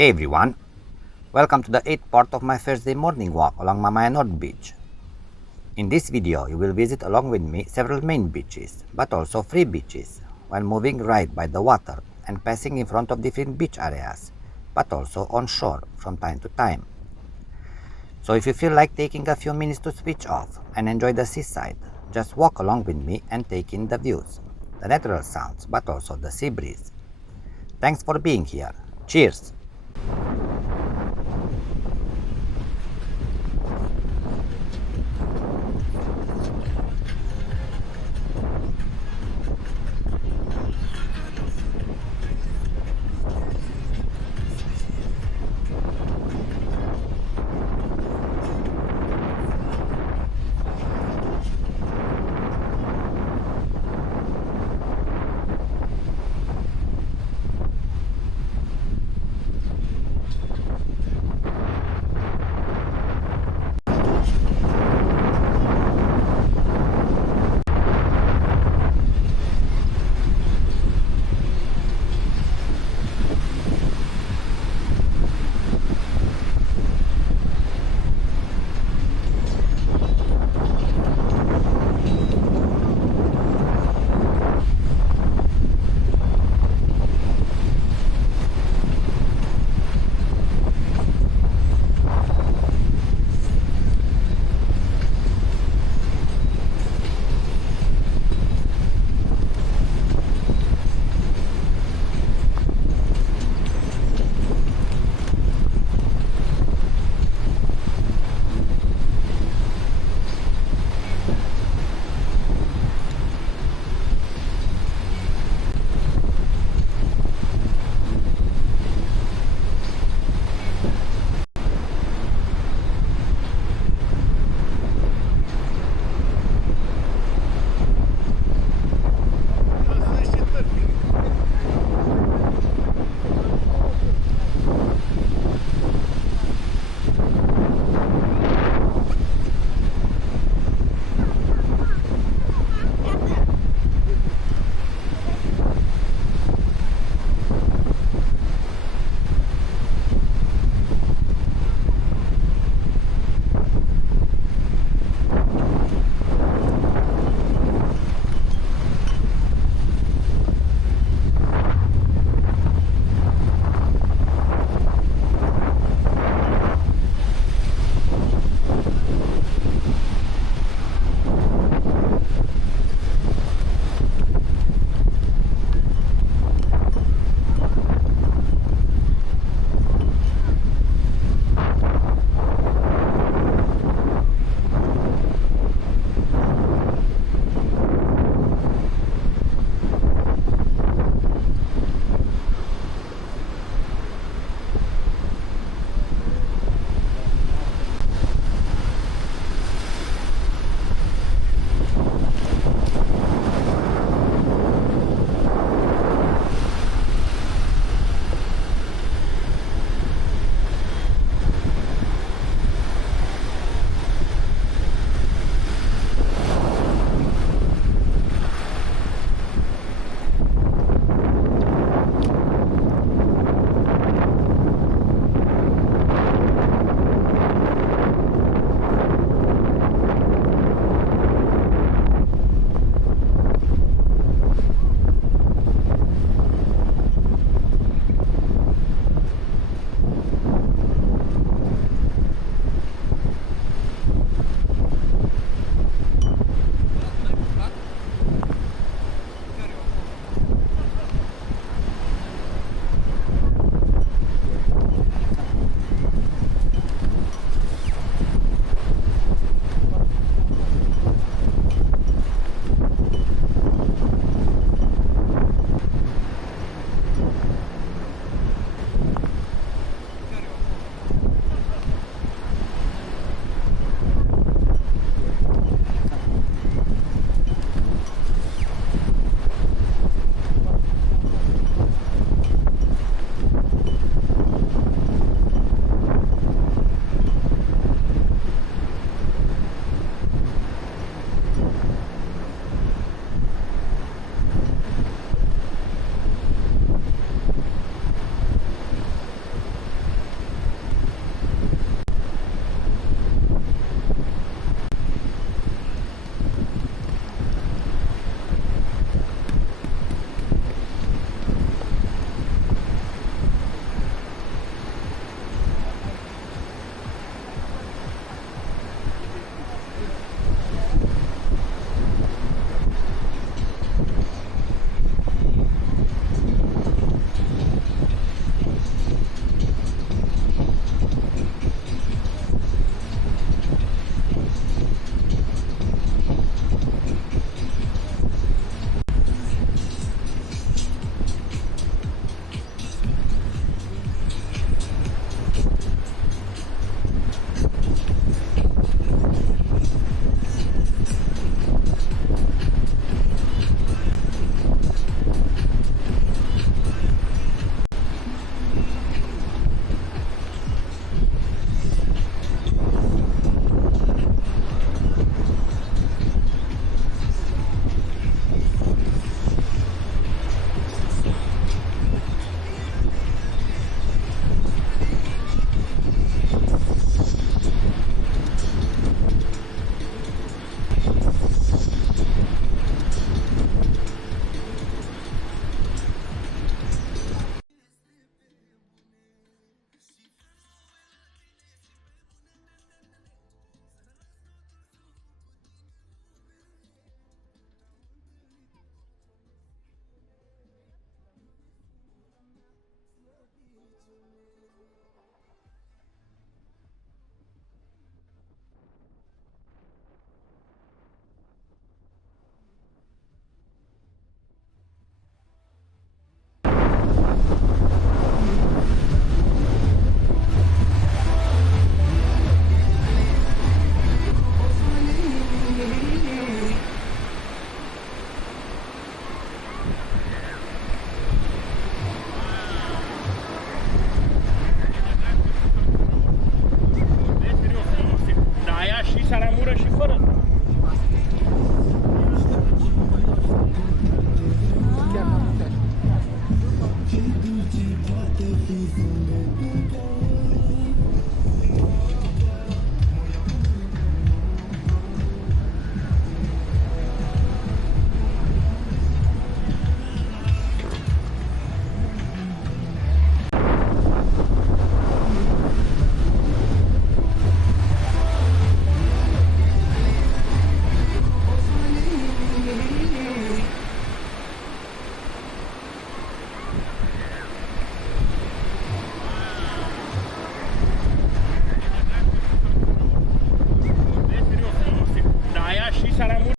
Hey everyone, welcome to the 8th part of my Thursday morning walk along Mamaya North Beach. In this video, you will visit along with me several main beaches, but also free beaches, while moving right by the water and passing in front of different beach areas, but also on shore from time to time. So if you feel like taking a few minutes to switch off and enjoy the seaside, just walk along with me and take in the views, the natural sounds, but also the sea breeze. Thanks for being here. Cheers!